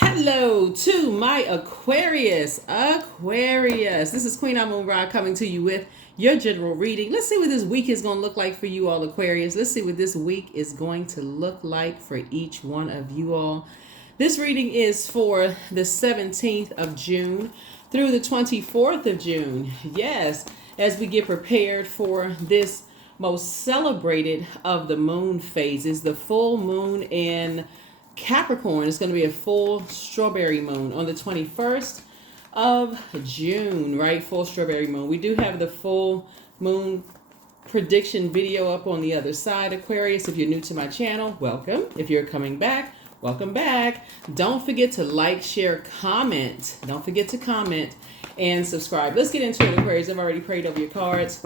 Hello to my Aquarius. This is Queen Amun Ra coming to you with your general reading. Let's see what this week is going to look like for you all, Aquarius. Let's see what this week is going to look like for each one of you all. This reading is for the 17th of June through the 24th of June. Yes, as we get prepared for this most celebrated of the moon phases, the full moon in Capricorn. Is going to be a full strawberry moon on the 21st of June, right? Full strawberry moon. We do have the full moon prediction video up on the other side, Aquarius. If you're new to my channel, welcome. If you're coming back, welcome back. Don't forget to like, share, comment. Don't forget to comment and subscribe. Let's get into it, Aquarius. I've already prayed over your cards.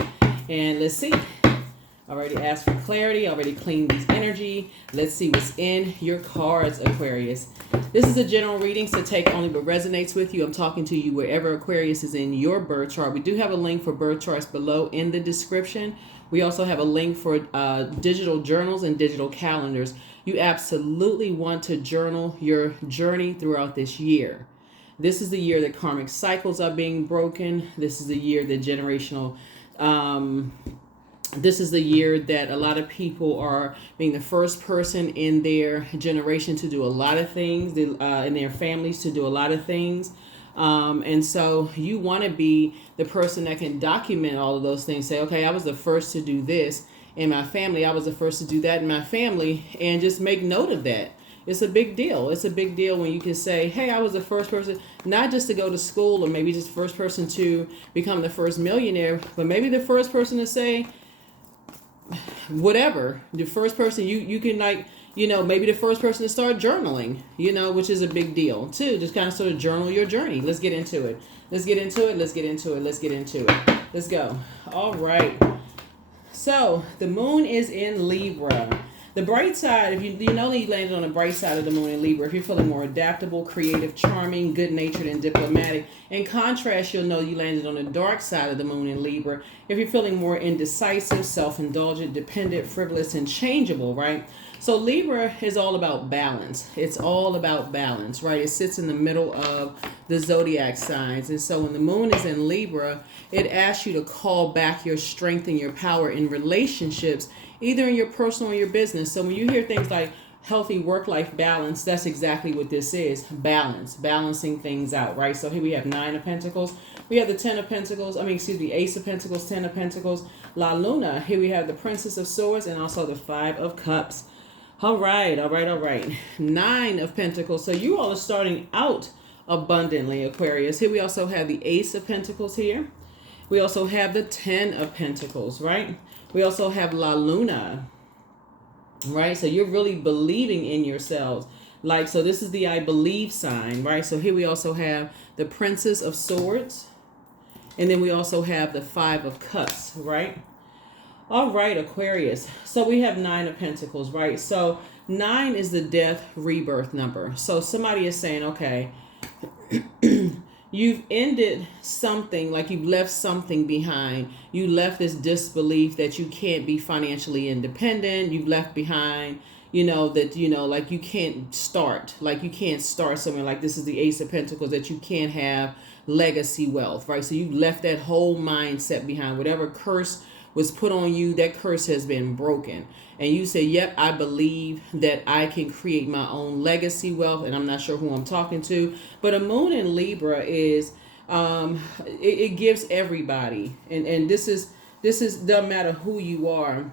And let's see. Already asked for clarity, already cleaned this energy. Let's see what's in your cards, Aquarius. This is a general reading, so take only what resonates with you. I'm talking to you wherever Aquarius is in your birth chart. We do have a link for birth charts below in the description. We also have a link for digital journals and digital calendars. You absolutely want to journal your journey throughout this year. This is the year that karmic cycles are being broken. This is the year that generational... This is the year that a lot of people are being the first person in their generation to do a lot of things, in their families to do a lot of things. And so you want to be the person that can document all of those things. Say, okay, I was the first to do this in my family. I was the first to do that in my family. And just make note of that. It's a big deal. It's a big deal when you can say, hey, I was the first person, not just to go to school or maybe just the first person to become the first millionaire, but maybe the first person to say, whatever, the first person you can, like, maybe the first person to start journaling, which is a big deal too. Just kind of sort of journal your journey. Let's get into it. Let's get into it. Let's get into it. Let's get into it. Let's go. All right. So the moon is in Libra. The bright side, if you know that you landed on the bright side of the moon in Libra, if you're feeling more adaptable, creative, charming, good-natured, and diplomatic. In contrast, you'll know you landed on the dark side of the moon in Libra. If you're feeling more indecisive, self-indulgent, dependent, frivolous, and changeable, right? So Libra is all about balance. It's all about balance, right? It sits in the middle of the Zodiac signs. And so when the moon is in Libra, it asks you to call back your strength and your power in relationships, either in your personal or your business. So when you hear things like healthy work-life balance, that's exactly what this is. Balance, balancing things out, right? So here we have 9 of Pentacles. We have the 10 of Pentacles. Ace of Pentacles, 10 of Pentacles. La Luna. Here we have the Princess of Swords and also the 5 of Cups. All right. 9 of Pentacles. So you all are starting out abundantly, Aquarius. Here we also have the Ace of Pentacles here. We also have the 10 of Pentacles, right? We also have La Luna, right? So you're really believing in yourselves. Like, so this is the I believe sign, right? So here we also have the Princess of Swords. And then we also have the 5 of Cups, right? All right, Aquarius. So we have 9 of Pentacles, right? So 9 is the death rebirth number. So somebody is saying, okay, you've ended something, like you've left something behind. You left this disbelief that you can't be financially independent. You've left behind, like you can't start somewhere. Like this is the Ace of Pentacles, that you can't have legacy wealth, right? So you left that whole mindset behind. Whatever curse was put on you, that curse has been broken. And you say, yep, I believe that I can create my own legacy wealth. And I'm not sure who I'm talking to, but a moon in Libra is, it gives everybody, and this is doesn't matter who you are,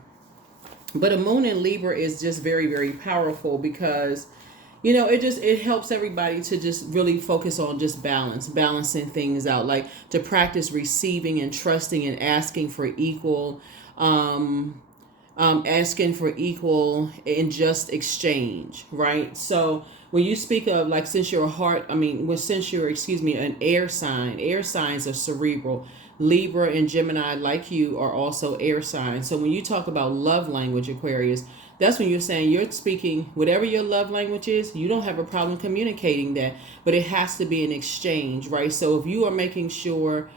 but a moon in Libra is just very, very powerful because, it helps everybody to just really focus on just balancing things out, like to practice receiving and trusting and asking for equal and just exchange, right? So when you speak of, like, since you're an air signs are cerebral. Libra and Gemini, like you, are also air signs. So when you talk about love language, Aquarius, that's when you're saying you're speaking whatever your love language is. You don't have a problem communicating that, but it has to be an exchange, right? So if you are making sure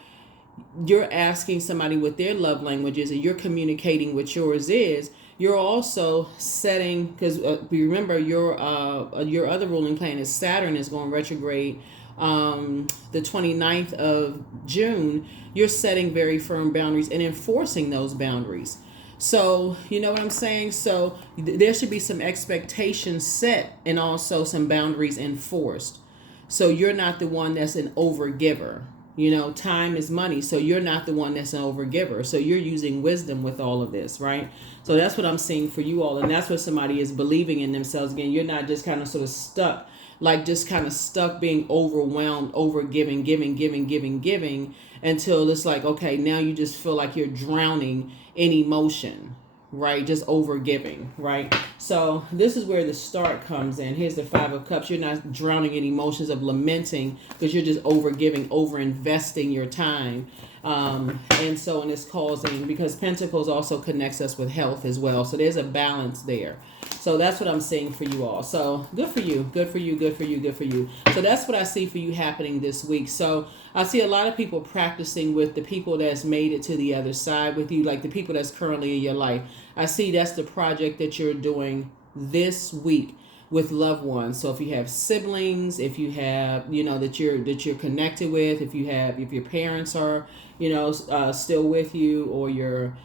you're asking somebody what their love language is and you're communicating what yours is, you're also setting, because remember your other ruling planet is Saturn is going retrograde the 29th of June. You're setting very firm boundaries and enforcing those boundaries. So, you know what I'm saying? So, there should be some expectations set and also some boundaries enforced. So, you're not the one that's an overgiver. You know, time is money. So, you're not the one that's an overgiver. So, you're using wisdom with all of this, right? So, that's what I'm seeing for you all. And that's what somebody is believing in themselves. Again, you're not just kind of sort of stuck, like just kind of stuck being overwhelmed, over giving, until it's like, okay, now you just feel like you're drowning in emotion, right? Just over giving, right? So this is where the start comes in. Here's the Five of Cups. You're not drowning in emotions of lamenting because you're just over giving, over investing your time. And it's causing, because Pentacles also connects us with health as well. So there's a balance there. So that's what I'm seeing for you all. So good for you, good for you, good for you, good for you. So that's what I see for you happening this week. So I see a lot of people practicing with the people that's made it to the other side with you, like the people that's currently in your life. I see that's the project that you're doing this week with loved ones. So if you have siblings, if you have, that you're connected with, if your parents are, still with you, or your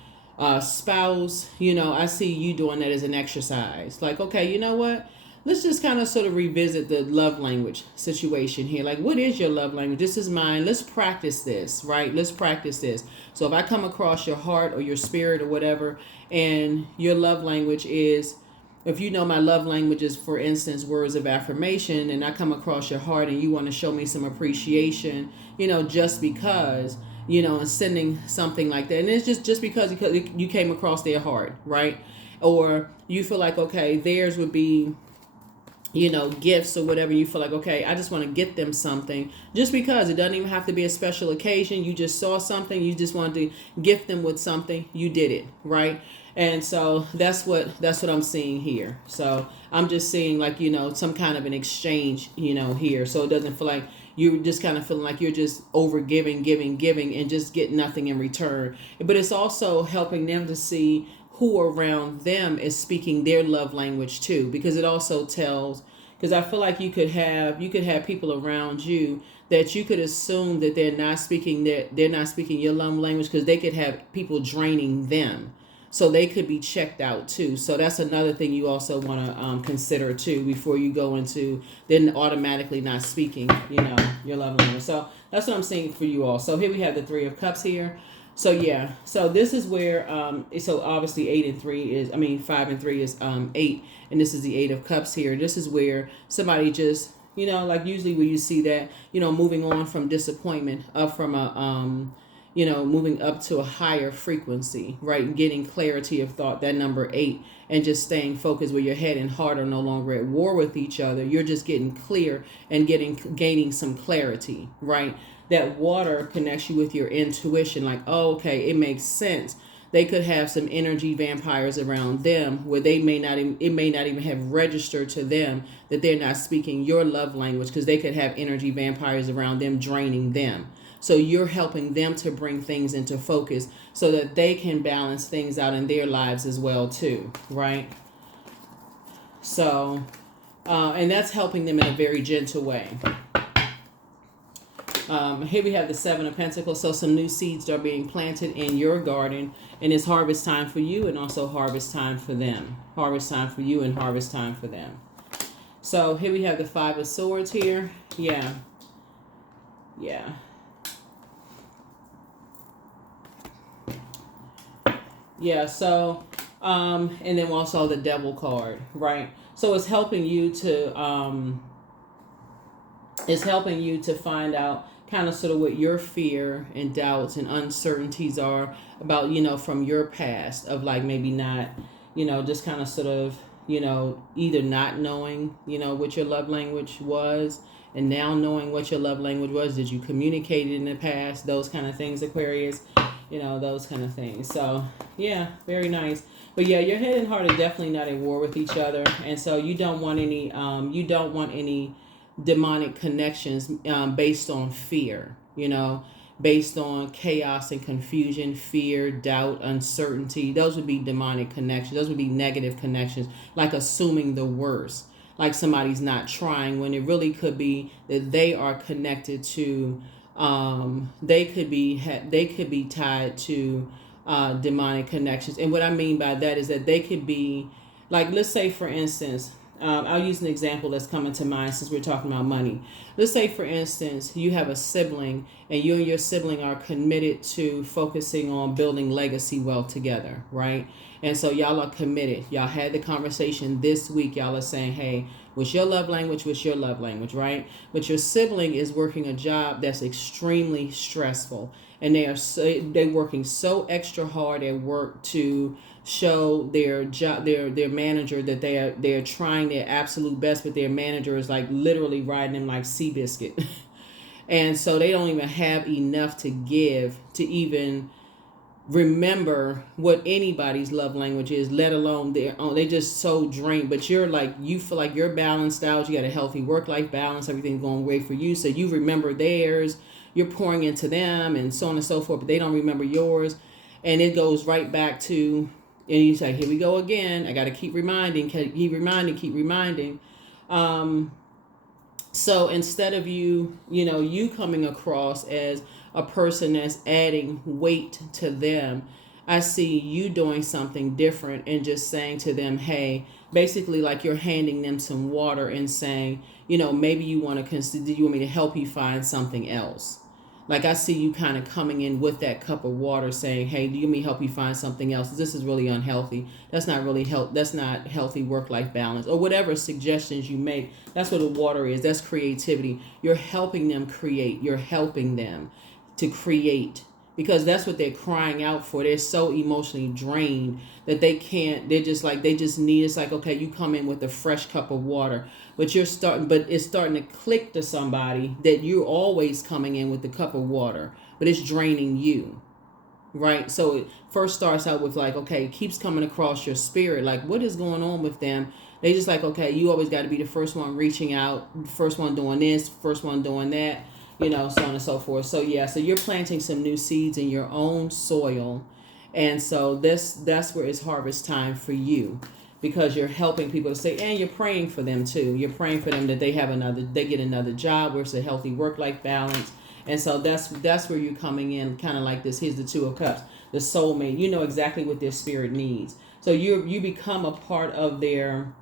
spouse, I see you doing that as an exercise. Like, okay, you know what? Let's just kind of sort of revisit the love language situation here. Like, what is your love language? This is mine. Let's practice this, right? Let's practice this. So if I come across your heart or your spirit or whatever, and your love language is, if you know my love language is, for instance, words of affirmation, and I come across your heart and you want to show me some appreciation, just because, and sending something like that. And it's just because you came across their heart, right? Or you feel like, okay, theirs would be, gifts or whatever. You feel like, okay, I just want to get them something, just because it doesn't even have to be a special occasion. You just saw something, you just wanted to gift them with something, you did it, right? And so that's what I'm seeing here. So I'm just seeing, like, some kind of an exchange, here. So it doesn't feel like you're just kind of feeling like you're just over giving, and just get nothing in return. But it's also helping them to see who around them is speaking their love language too, because it also tells, because I feel like you could have people around you that you could assume that they're not speaking your love language, because they could have people draining them. So they could be checked out too. So that's another thing you also want to consider too, before you go into then automatically not speaking, your love language. So that's what I'm seeing for you all. So here we have the Three of Cups here. So yeah, so this is where, so obviously 5 and 3 is 8, and this is the 8 of Cups here. This is where somebody just, like usually when you see that, moving on from disappointment, up from a, moving up to a higher frequency, right? Getting clarity of thought, that number 8, and just staying focused where your head and heart are no longer at war with each other. You're just getting clear and gaining some clarity, right? That water connects you with your intuition, like, oh, okay, it makes sense. They could have some energy vampires around them where it may not even have registered to them that they're not speaking your love language, because they could have energy vampires around them draining them. So you're helping them to bring things into focus so that they can balance things out in their lives as well too, right? So, and that's helping them in a very gentle way. Here we have the 7 of Pentacles. So some new seeds are being planted in your garden, and it's harvest time for you and also harvest time for them. Harvest time for you and harvest time for them. So here we have the 5 of Swords here. Yeah. Yeah, so, and then also the Devil card, right? So it's helping you to find out kind of sort of what your fear and doubts and uncertainties are about, from your past, of like maybe not, just kind of sort of, either not knowing, what your love language was, and now knowing what your love language was. Did you communicate it in the past? Those kind of things, Aquarius, those kind of things. So yeah, very nice. But yeah, your head and heart are definitely not at war with each other. And so you don't want any demonic connections based on fear, based on chaos and confusion, fear, doubt, uncertainty. Those would be demonic connections. Those would be negative connections, like assuming the worst, like somebody's not trying, when it really could be that they are connected to, they could be tied to demonic connections. And what I mean by that is that they could be, like, let's say for instance, I'll use an example that's coming to mind since we're talking about money. Let's say, for instance, you have a sibling and you and your sibling are committed to focusing on building legacy wealth together, right? And so y'all are committed. Y'all had the conversation this week. Y'all are saying, hey, what's your love language? What's your love language, right? But your sibling is working a job that's extremely stressful. And they're working so extra hard at work to show their job, their manager, that they're trying their absolute best, but their manager is like literally riding them like Seabiscuit. And so they don't even have enough to give to even remember what anybody's love language is, let alone their own. They just so drained. But you feel like you're balanced out. You got a healthy work-life balance. Everything's going great for you. So you remember theirs. You're pouring into them and so on and so forth. But they don't remember yours. And it goes right back to, and you say, here we go again. I got to keep reminding, keep reminding. So instead of you coming across as a person that's adding weight to them, I see you doing something different and just saying to them, hey, basically like you're handing them some water and saying, maybe you want to consider, do you want me to help you find something else? Like I see you kind of coming in with that cup of water saying, hey, do you want me to help you find something else? This is really unhealthy. That's not really that's not healthy work-life balance, or whatever suggestions you make. That's what the water is. That's creativity. You're helping them create. You're helping them to create, because that's what they're crying out for. They're so emotionally drained that they just need, it's like, okay, you come in with a fresh cup of water, but it's starting to click to somebody that you're always coming in with the cup of water, but it's draining you, right? So it first starts out with like, okay, it keeps coming across your spirit, like what is going on with them? They just like, okay, you always got to be the first one reaching out, first one doing this, first one doing that, so on and so forth. So yeah, so you're planting some new seeds in your own soil. And so that's where it's harvest time for you, because you're helping people to say, and you're praying for them too. You're praying for them that they get another job where it's a healthy work-life balance. And so that's where you're coming in, kind of like this. Here's the Two of Cups, the soulmate. You know exactly what their spirit needs. So you become a part of their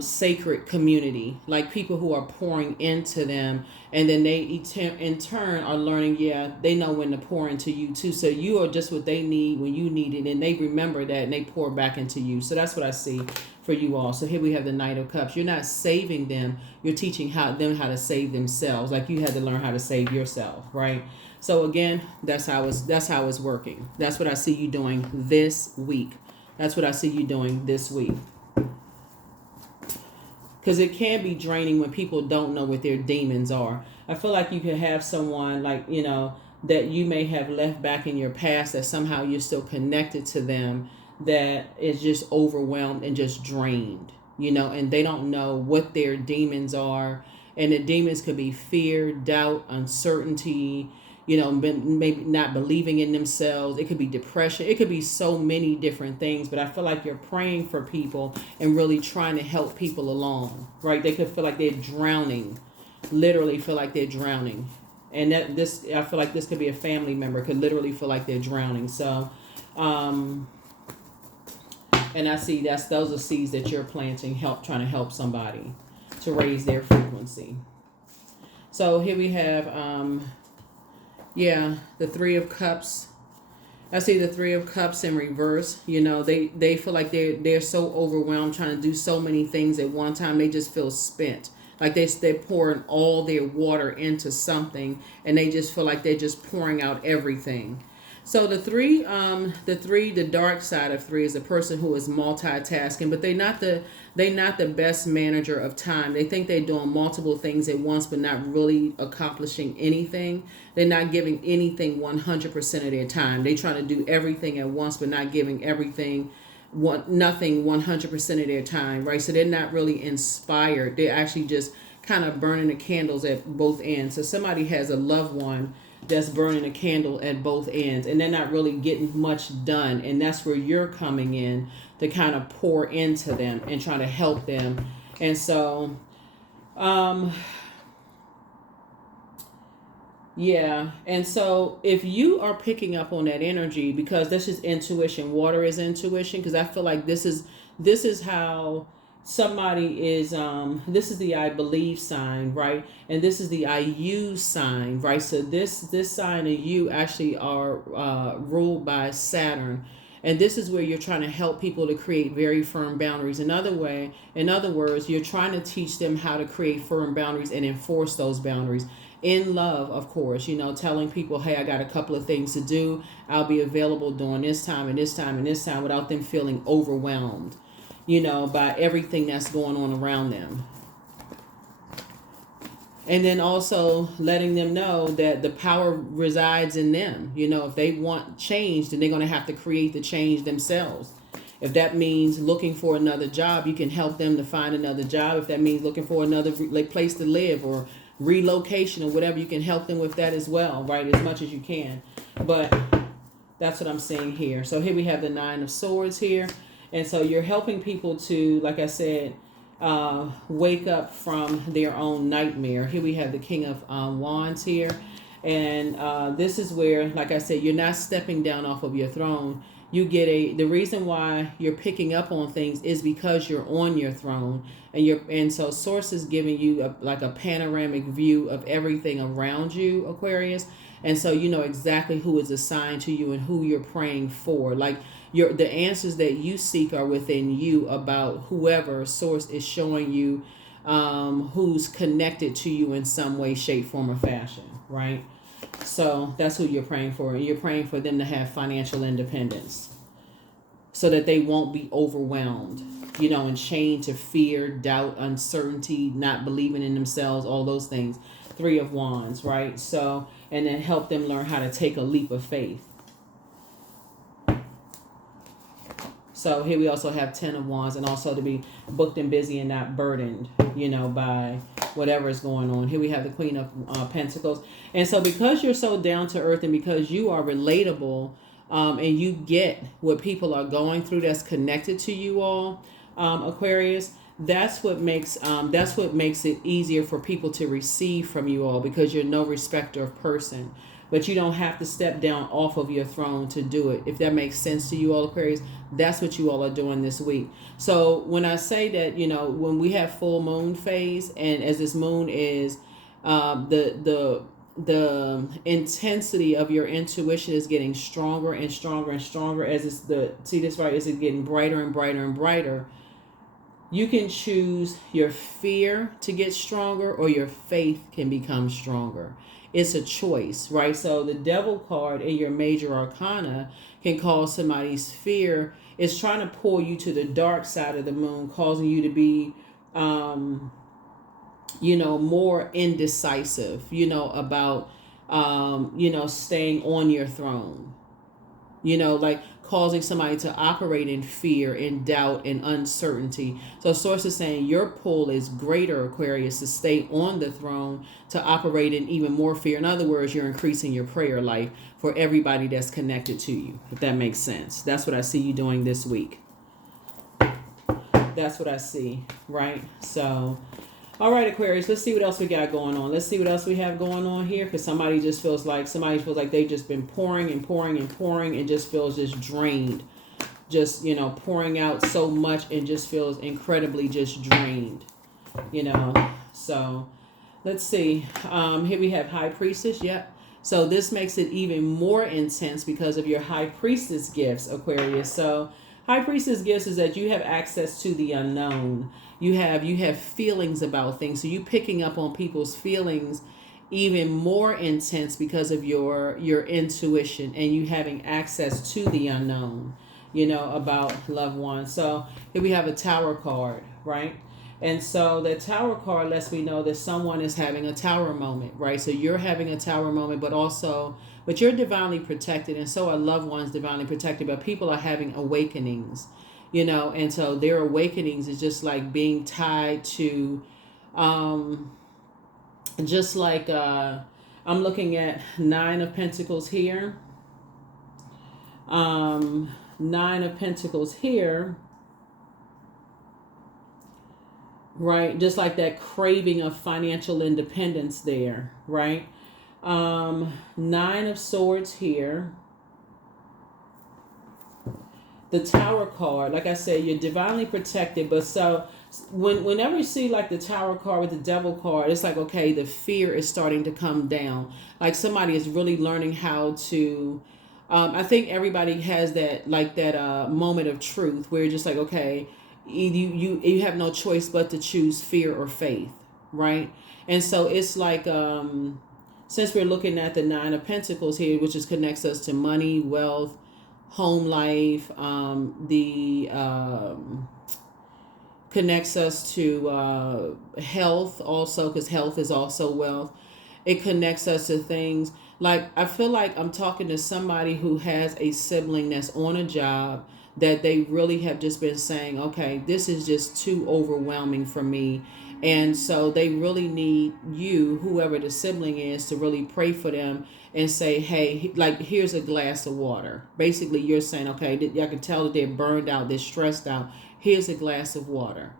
sacred community, like people who are pouring into them, and then they in turn are learning, they know when to pour into you too. So you are just what they need when you need it, and they remember that and they pour back into you. So that's what I see for you all. So here we have the Knight of Cups. You're not saving them, you're teaching them how to save themselves, like you had to learn how to save yourself, right? So again, that's how it's working. That's what I see you doing this week. That's what I see you doing this week. Because it can be draining when people don't know what their demons are. I feel like you can have someone like, that you may have left back in your past, that somehow you're still connected to them, that is just overwhelmed and just drained, and they don't know what their demons are. And the demons could be fear, doubt, uncertainty, maybe not believing in themselves. It could be depression. It could be so many different things. But I feel like you're praying for people and really trying to help people along, right? They could feel like they're drowning, literally feel like they're drowning. And I feel like this could be a family member, could literally feel like they're drowning. So, and I see those are seeds that you're planting, trying to help somebody to raise their frequency. So here we have, the Three of Cups. I see the Three of Cups in reverse. They feel like they're so overwhelmed trying to do so many things at one time. They just feel spent. Like they're pouring all their water into something, and they just feel like they're just pouring out everything. So the dark side of three is a person who is multitasking, but they're not the best manager of time. They think they're doing multiple things at once, but not really accomplishing anything. They're not giving anything 100% of their time. They try to do everything at once, but not giving nothing 100% of their time, right? So they're not really inspired. They're actually just kind of burning the candles at both ends. So somebody has a loved one that's burning a candle at both ends, and they're not really getting much done. And that's where you're coming in to kind of pour into them and trying to help them. And so, um, yeah. And so if you are picking up on that energy, because this is intuition, water is intuition, because I feel like this is how somebody is, this is the I believe sign, right? And this is the I use sign, right? So this sign of you actually are ruled by Saturn. And this is where you're trying to help people to create very firm boundaries. In other words, you're trying to teach them how to create firm boundaries and enforce those boundaries in love, of course, telling people, hey, I got a couple of things to do. I'll be available during this time and this time and this time, without them feeling overwhelmed, by everything that's going on around them. And then also letting them know that the power resides in them. If they want change, then they're going to have to create the change themselves. If that means looking for another job, you can help them to find another job. If that means looking for another place to live or relocation or whatever, you can help them with that as well, right? As much as you can. But that's what I'm seeing here. So here we have the Nine of Swords here. And so you're helping people to, like I said, wake up from their own nightmare. Here we have the King of Wands here. And this is where, like I said, you're not stepping down off of your throne. The reason why you're picking up on things is because you're on your throne, and so Source is giving you a panoramic view of everything around you, Aquarius, and so you know exactly who is assigned to you and who you're praying for. Like the answers that you seek are within you about whoever Source is showing you, who's connected to you in some way, shape, form, or fashion, right? So that's who you're praying for. And you're praying for them to have financial independence so that they won't be overwhelmed, and chained to fear, doubt, uncertainty, not believing in themselves, all those things. Three of Wands, right? So, and then help them learn how to take a leap of faith. So here we also have 10 of Wands, and also to be booked and busy and not burdened, by whatever is going on. Here we have the Queen of Pentacles. And so because you're so down to earth and because you are relatable, and you get what people are going through that's connected to you all, Aquarius, that's what makes it easier for people to receive from you all, because you're no respecter of person. But you don't have to step down off of your throne to do it. If that makes sense to you all, Aquarius, that's what you all are doing this week. So when I say that, when we have full moon phase, and as this moon is, the intensity of your intuition is getting stronger and stronger and stronger as see this right, is it getting brighter and brighter and brighter. You can choose your fear to get stronger, or your faith can become stronger. It's a choice, right? So the Devil card in your major arcana can cause somebody's fear. It's trying to pull you to the dark side of the moon, causing you to be, more indecisive, about, staying on your throne, like causing somebody to operate in fear and doubt and uncertainty. So Source is saying your pull is greater, Aquarius, to stay on the throne, to operate in even more fear. In other words, you're increasing your prayer life for everybody that's connected to you, if that makes sense. That's what I see you doing this week. That's what I see, right? So, all right, Aquarius, let's see what else we got going on. Let's see what else we have going on here, because somebody feels like they've just been pouring and pouring and pouring and just feels just drained. Just, pouring out so much and just feels incredibly just drained, So, let's see. Here we have High Priestess. Yep. So this makes it even more intense because of your High Priestess gifts, Aquarius. So High Priestess gifts is that you have access to the unknown. You have feelings about things. So you picking up on people's feelings even more intense because of your intuition and you having access to the unknown, about loved ones. So here we have a Tower card, right? And so the Tower card lets me know that someone is having a Tower moment, right? So you're having a Tower moment, but you're divinely protected, and so are loved ones divinely protected, but people are having awakenings, and so their awakenings is just like being tied to, just like, I'm looking at Nine of Pentacles here. Nine of Pentacles here. Right? Just like that craving of financial independence there, right? Nine of Swords here. The Tower card, like I said, you're divinely protected. But so whenever you see like the Tower card with the Devil card, it's like, okay, the fear is starting to come down. Like somebody is really learning how to, I think everybody has that, like that moment of truth where you're just like, okay, you have no choice but to choose fear or faith, right? And so it's like, since we're looking at the Nine of Pentacles here, which is connects us to money, wealth, home life, connects us to health also, because health is also wealth. It connects us to things like, I feel like I'm talking to somebody who has a sibling that's on a job that they really have just been saying, okay, this is just too overwhelming for me. And so they really need you, whoever the sibling is, to really pray for them and say, hey, like, here's a glass of water. Basically, you're saying, okay, I can tell that they're burned out, they're stressed out. Here's a glass of water.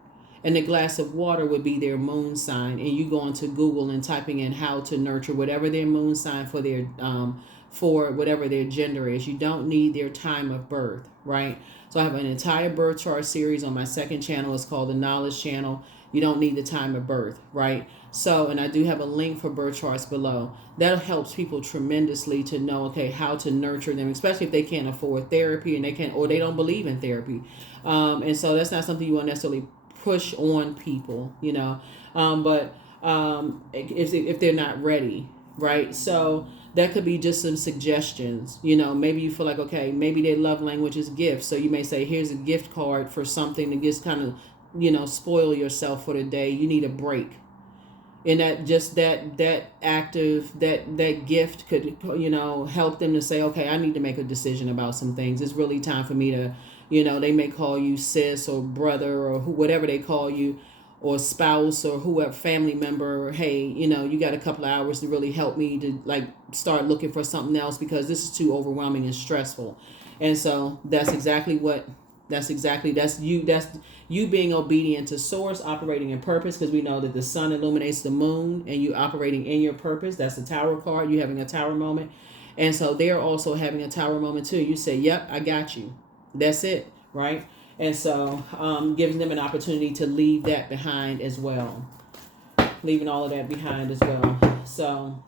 And the glass of water would be their moon sign. And you go into Google and typing in how to nurture whatever their moon sign for their for whatever their gender is. You don't need their time of birth, right? So I have an entire birth chart series on my second channel. It's called the Knowledge Channel. You don't need the time of birth, right? So, and I do have a link for birth charts below. That helps people tremendously to know, okay, how to nurture them, especially if they can't afford therapy and they can't, or they don't believe in therapy. And so that's not something you want to necessarily push on people, you know, but if they're not ready, right? So that could be just some suggestions, you know. Maybe you feel like, okay, maybe their love language is gifts, so you may say, here's a gift card for something to just kind of, you know, spoil yourself for the day. You need a break. And that just that gift could, you know, help them to say, okay, I need to make a decision about some things. It's really time for me to, you know, they may call you sis or brother or whatever they call you, or spouse or whoever, family member. Or, hey, you know, you got a couple of hours to really help me to like start looking for something else because this is too overwhelming and stressful. And so that's you being obedient to source, operating in purpose, because we know that the sun illuminates the moon and you operating in your purpose. That's the Tower card. You having a Tower moment. And so they're also having a Tower moment too. You say, yep, I got you. That's it, right? And so giving them an opportunity to leave that behind as well. Leaving all of that behind as well. So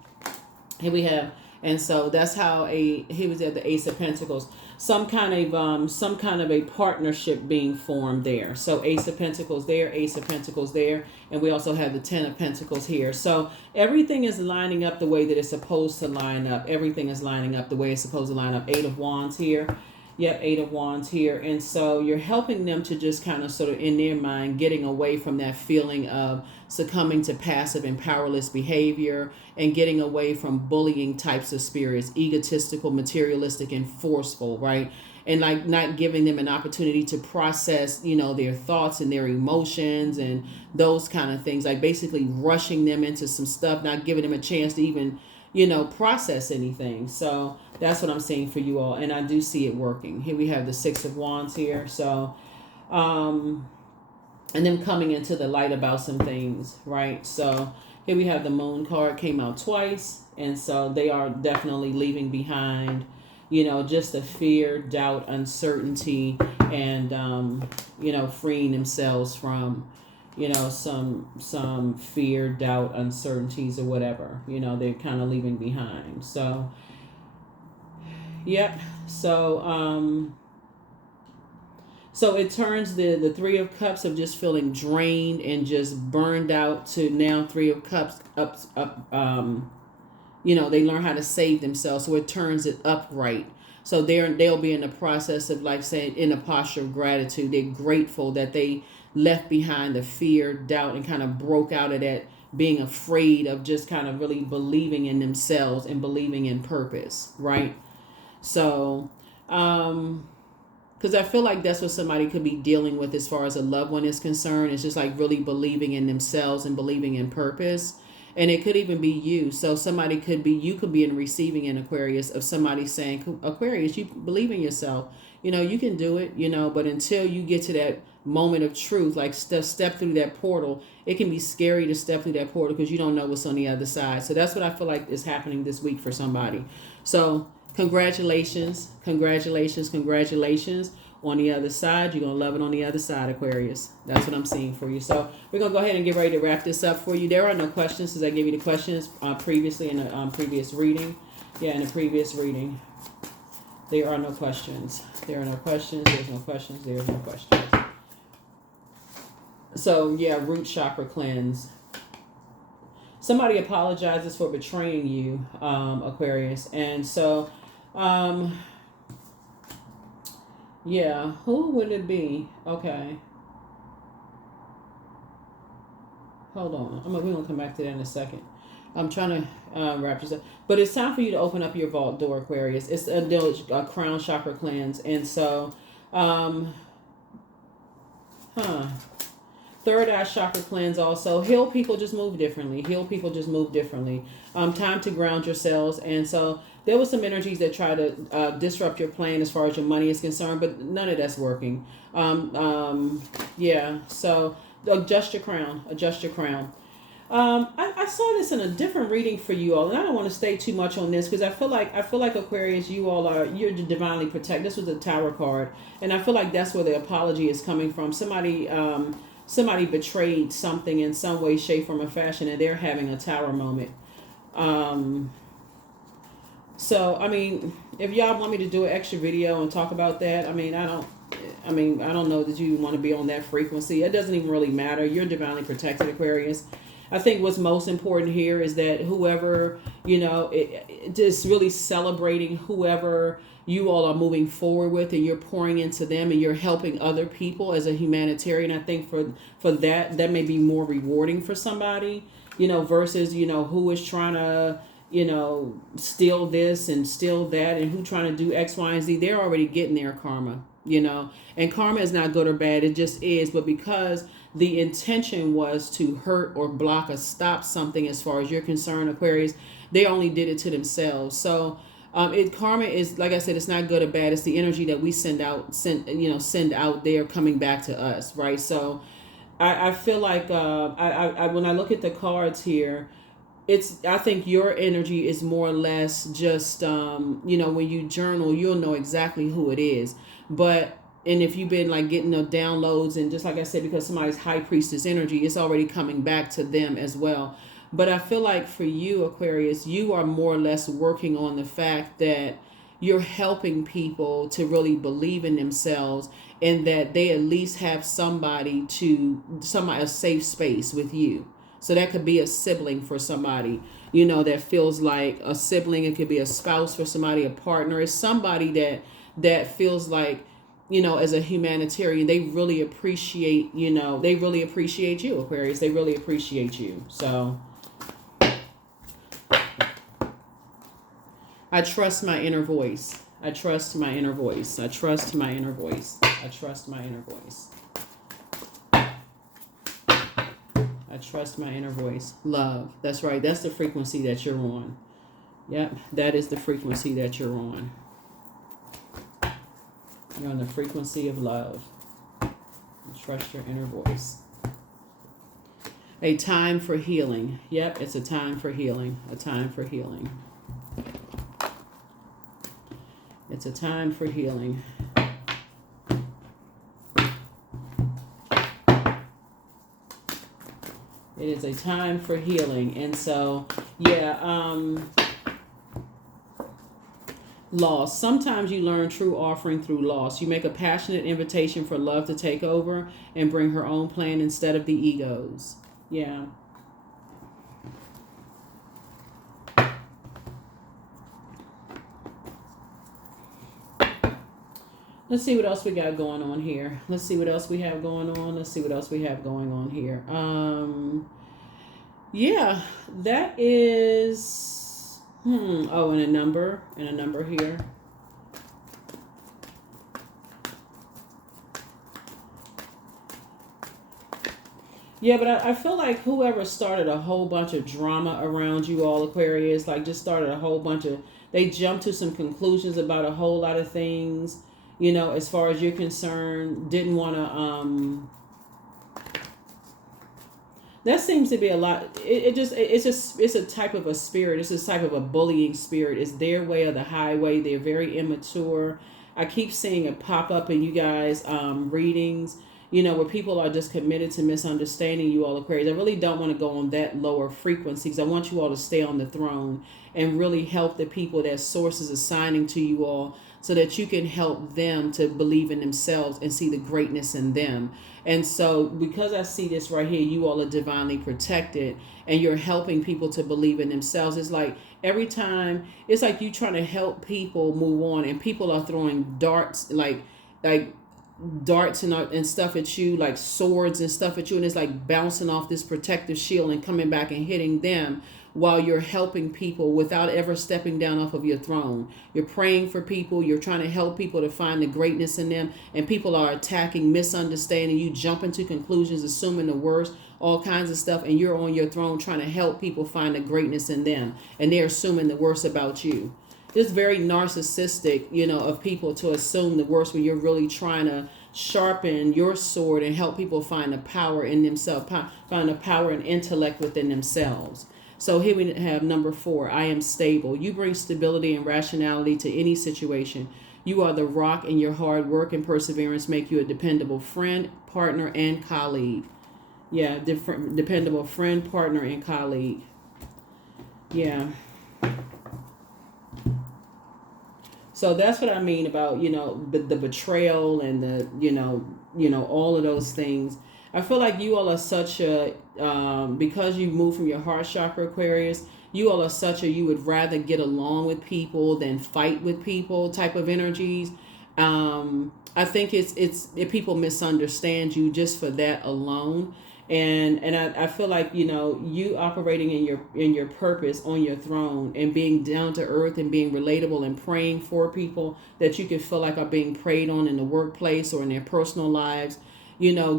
here we have, and so that's how he was at the Ace of Pentacles. Some kind of a partnership being formed there. So Ace of Pentacles there, Ace of Pentacles there, and we also have the Ten of Pentacles here. So everything is lining up the way that it's supposed to line up. Everything is lining up the way it's supposed to line up. Eight of Wands here. Yep, Eight of Wands here. And so you're helping them to just kind of sort of in their mind getting away from that feeling of succumbing to passive and powerless behavior and getting away from bullying types of spirits, egotistical, materialistic, and forceful, right? And like not giving them an opportunity to process, you know, their thoughts and their emotions and those kind of things, like basically rushing them into some stuff, not giving them a chance to even, you know, process anything. So that's what I'm seeing for you all. And I do see it working. Here we have the Six of Wands here. So, and then coming into the light about some things, right? So here we have the Moon card, came out twice. And so they are definitely leaving behind, you know, just the fear, doubt, uncertainty, and, you know, freeing themselves from, you know, some fear, doubt, uncertainties or whatever, you know, they're kind of leaving behind. So, yep. So, so it turns the Three of Cups of just feeling drained and just burned out to now Three of Cups up, you know, they learn how to save themselves. So it turns it upright. So they'll be in the process of, like saying, in a posture of gratitude. They're grateful that they left behind the fear, doubt, and kind of broke out of that being afraid of just kind of really believing in themselves and believing in purpose, right? So, because I feel like that's what somebody could be dealing with as far as a loved one is concerned. It's just like really believing in themselves and believing in purpose. And it could even be you. So somebody could be, you could be in receiving in Aquarius of somebody saying, Aquarius, you believe in yourself. You know, you can do it, you know, but until you get to that moment of truth, like step through that portal, it can be scary to step through that portal because you don't know what's on the other side. So that's what I feel like is happening this week for somebody. So congratulations, congratulations, congratulations. On the other side, you're going to love it on the other side, Aquarius. That's what I'm seeing for you. So we're going to go ahead and get ready to wrap this up for you. There are no questions because I gave you the questions previously in the previous reading. Yeah, in the previous reading. There are no questions. There are no questions. There's no questions. There's no questions. So, yeah, root chakra cleanse. Somebody apologizes for betraying you, Aquarius. And so, yeah, who would it be? Okay. Hold on. We're going to come back to that in a second. I'm trying to wrap this up. But it's time for you to open up your vault door, Aquarius. It's a crown chakra cleanse. And so, third eye chakra cleanse also. Heal people just move differently. Heal people just move differently. Time to ground yourselves. And so there was some energies that try to disrupt your plan as far as your money is concerned, but none of that's working. Yeah, so adjust your crown. Adjust your crown. I saw this in a different reading for you all, and I don't want to stay too much on this because I feel like Aquarius, you're divinely protected. This was a Tower card, and I feel like that's where the apology is coming from. Somebody betrayed something in some way, shape, form, or fashion, and they're having a Tower moment. So I mean, if y'all want me to do an extra video and talk about that, I don't know that you want to be on that frequency. It doesn't even really matter. You're divinely protected, Aquarius. I think what's most important here is that whoever, just really celebrating whoever you all are moving forward with, and you're pouring into them and you're helping other people as a humanitarian. I think for that may be more rewarding for somebody, versus, who is trying to, steal this and steal that, and who trying to do X, Y, and Z. They're already getting their karma, and karma is not good or bad. It just is. But because the intention was to hurt or block or stop something as far as you're concerned, Aquarius, they only did it to themselves. So karma is, like I said, it's not good or bad. It's the energy that we send out there coming back to us, right? So I feel like I when I look at the cards here, I think your energy is more or less just, when you journal, you'll know exactly who it is. And if you've been like getting the downloads, and just like I said, because somebody's high priestess energy, it's already coming back to them as well. But I feel like for you, Aquarius, you are more or less working on the fact that you're helping people to really believe in themselves, and that they at least have a safe space with you. So that could be a sibling for somebody, that feels like a sibling. It could be a spouse for somebody, a partner. It's somebody that feels like, as a humanitarian, they really appreciate, you, Aquarius. They really appreciate you. So I trust my inner voice. I trust my inner voice. I trust my inner voice. I trust my inner voice. I trust my inner voice. Love. That's right. That's the frequency that you're on. Yep. That is the frequency that you're on. You're on the frequency of love. Trust your inner voice. A time for healing. Yep. It's a time for healing. A time for healing. It's a time for healing. It is a time for healing. And so, loss. Sometimes you learn true offering through loss. You make a passionate invitation for love to take over and bring her own plan instead of the ego's. Yeah. Let's see what else we got going on here. Let's see what else we have going on. Let's see what else we have going on here. Yeah, that is, oh, and a number here. Yeah, but I feel like whoever started a whole bunch of drama around you all, Aquarius, like just started a whole bunch of, they jumped to some conclusions about a whole lot of things, as far as you're concerned, didn't want to, that seems to be a lot. It's a type of a spirit. It's a type of a bullying spirit. It's their way of the highway. They're very immature. I keep seeing it pop up in you guys readings, where people are just committed to misunderstanding you all, Aquarius. I really don't want to go on that lower frequency because I want you all to stay on the throne and really help the people that source is assigning to you all, so that you can help them to believe in themselves and see the greatness in them. And so, because I see this right here, you all are divinely protected and you're helping people to believe in themselves. It's like every time, it's like you trying to help people move on, and people are throwing darts, like darts and stuff at you, like swords and stuff at you, and it's like bouncing off this protective shield and coming back and hitting them, while you're helping people without ever stepping down off of your throne. You're praying for people, you're trying to help people to find the greatness in them, and people are attacking, misunderstanding you, jumping to conclusions, assuming the worst, all kinds of stuff, and you're on your throne trying to help people find the greatness in them, and they're assuming the worst about you. It's very narcissistic, of people to assume the worst when you're really trying to sharpen your sword and help people find the power in themselves, find the power and intellect within themselves. So here we have number 4, I am stable. You bring stability and rationality to any situation. You are the rock, and your hard work and perseverance make you a dependable friend, partner, and colleague. Yeah, dependable friend, partner, and colleague. Yeah. So that's what I mean about, the betrayal and all of those things. I feel like you all are such a, because you move from your heart chakra, Aquarius, you all are such a, you would rather get along with people than fight with people type of energies. I think it's if people misunderstand you just for that alone. And I feel like, you operating in your purpose on your throne and being down to earth and being relatable and praying for people that you can feel like are being preyed on in the workplace or in their personal lives,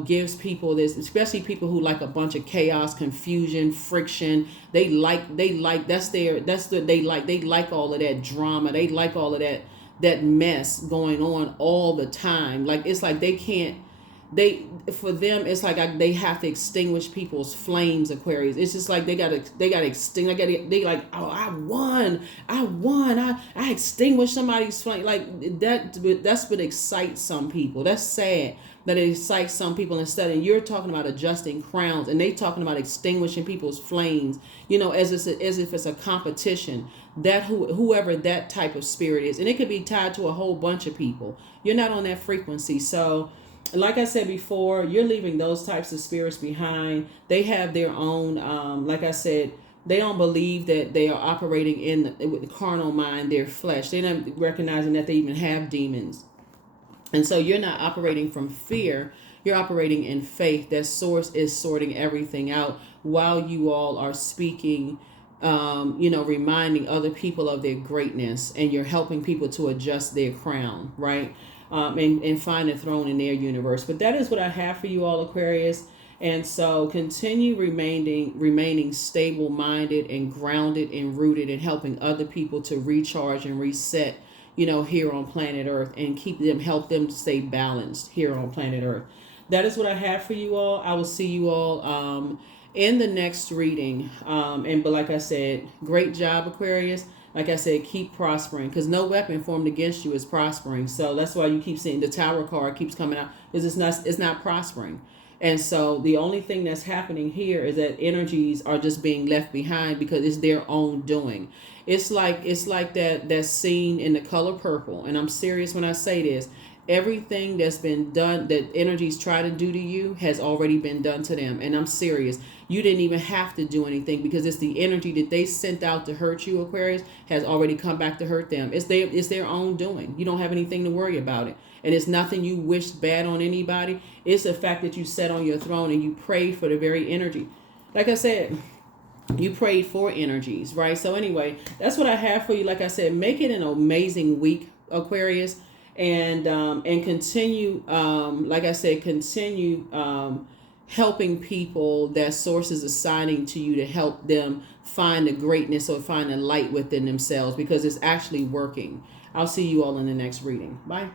gives people this, especially people who like a bunch of chaos, confusion, friction. They like they like all of that drama. They like all of that mess going on all the time. Like, it's like they can't, for them, it's like they have to extinguish people's flames, Aquarius. It's just like they gotta extinguish. They like, oh, I won, I extinguished somebody's flame. Like that's what excites some people. That's sad that it excites some people. Instead, and you're talking about adjusting crowns, and they talking about extinguishing people's flames. As if it's a competition. That whoever that type of spirit is, and it could be tied to a whole bunch of people. You're not on that frequency, so. Like I said before, you're leaving those types of spirits behind. They have their own, like I said, they don't believe that they are operating with the carnal mind, their flesh. They're not recognizing that they even have demons. And so you're not operating from fear. You're operating in faith. That source is sorting everything out while you all are speaking, reminding other people of their greatness, and you're helping people to adjust their crown, right? And find a throne in their universe. But that is what I have for you all, Aquarius. And so continue remaining stable minded and grounded and rooted, and helping other people to recharge and reset, here on planet Earth, and help them to stay balanced here on planet Earth. That is what I have for you all. I will see you all in the next reading. But like I said, great job, Aquarius. Like I said, keep prospering, because no weapon formed against you is prospering. So that's why you keep seeing the Tower card keeps coming out, because it's not prospering. And so the only thing that's happening here is that energies are just being left behind because it's their own doing. It's like that scene in The Color Purple, and I'm serious when I say this. Everything that's been done, that energies try to do to you, has already been done to them. And I'm serious. You didn't even have to do anything, because it's the energy that they sent out to hurt you, Aquarius, has already come back to hurt them. It's their own doing. You don't have anything to worry about it. And it's nothing you wish bad on anybody. It's the fact that you sat on your throne and you prayed for the very energy. Like I said, you prayed for energies, right? So anyway, that's what I have for you. Like I said, make it an amazing week, Aquarius. And continue, like I said, continue helping people that source is assigning to you to help them find the greatness or find the light within themselves, because it's actually working. I'll see you all in the next reading. Bye.